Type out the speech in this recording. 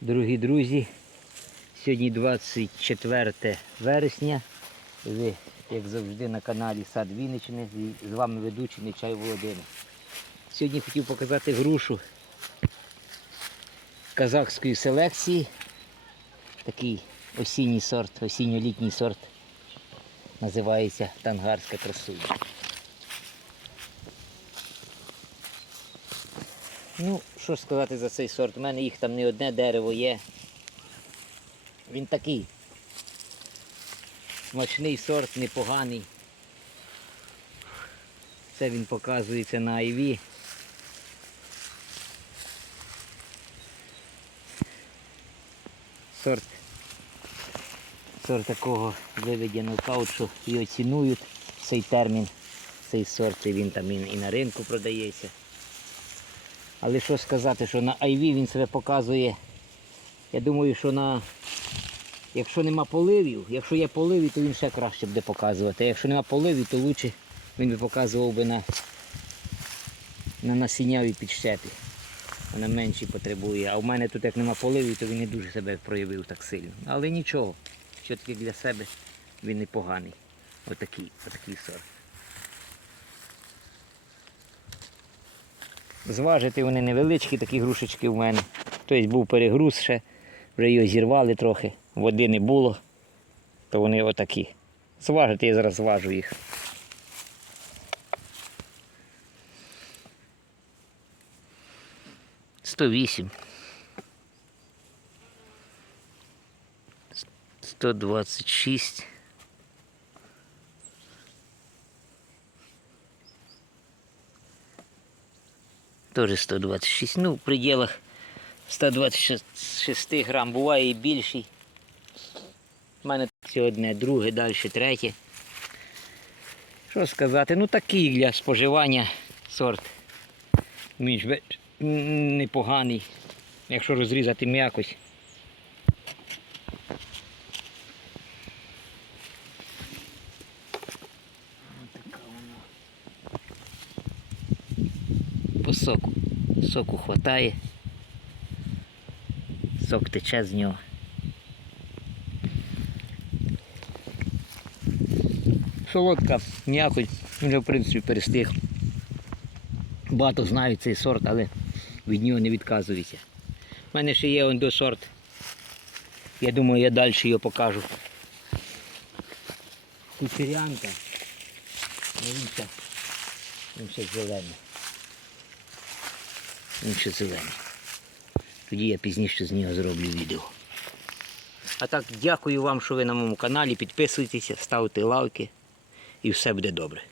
Дорогі друзі, сьогодні 24 вересня. Ви, як завжди, на каналі Сад Вінничини. З вами ведучий Нечай Володимир. Сьогодні хотів показати грушу казахської селекції. Такий осінній сорт, осінньо-літній сорт. Називається тангарська красуня. Ну, що ж сказати за цей сорт? У мене їх там не одне дерево є. Він такий. Смачний сорт, непоганий. Це він показується на айві. Сорт. Сорт такого виведеного каучу його цінують цей термін, цей сорт, і він там і і на ринку продається. Але що сказати, що на айві він себе показує. Я думаю, що на якщо нема поливів, якщо є поливи, то він ще краще буде показувати. А якщо нема поливів, то краще він би показував би на, на насіннявій підщепі. Вона менші потребує. А в мене тут як нема поливів, то він не дуже себе проявив так сильно. Але нічого. Все-таки для себе він непоганий. Отакий, отакий сорт. Зважити вони невеличкі, такі грушечки в мене. Тобто був перегруз ще, вже його зірвали трохи, води не було, то вони отакі. Зважити я зараз зважу їх. Сто вісім. Сто двадцять шість. Тоже 126. Ну, в пределах 126 грам. Буває і більший. У мене одне, друге, далі третє. Що сказати? Ну такий для споживання сорт. Більш непоганий. Якщо розрізати м'якось. Соку. Соку хватає. Сок тече з нього. Солодка, м'якоть, вже в принципі перестиг. Багато знають цей сорт, але від нього не відказуються. У мене ще є он до сорт. Я думаю, я далі його покажу. Кучерянка. Він він ще зелений. Він ще. Тоді я пізніше з нього зроблю відео. А так, дякую вам, що ви на моєму каналі. Підписуйтеся, ставте лайки і все буде добре.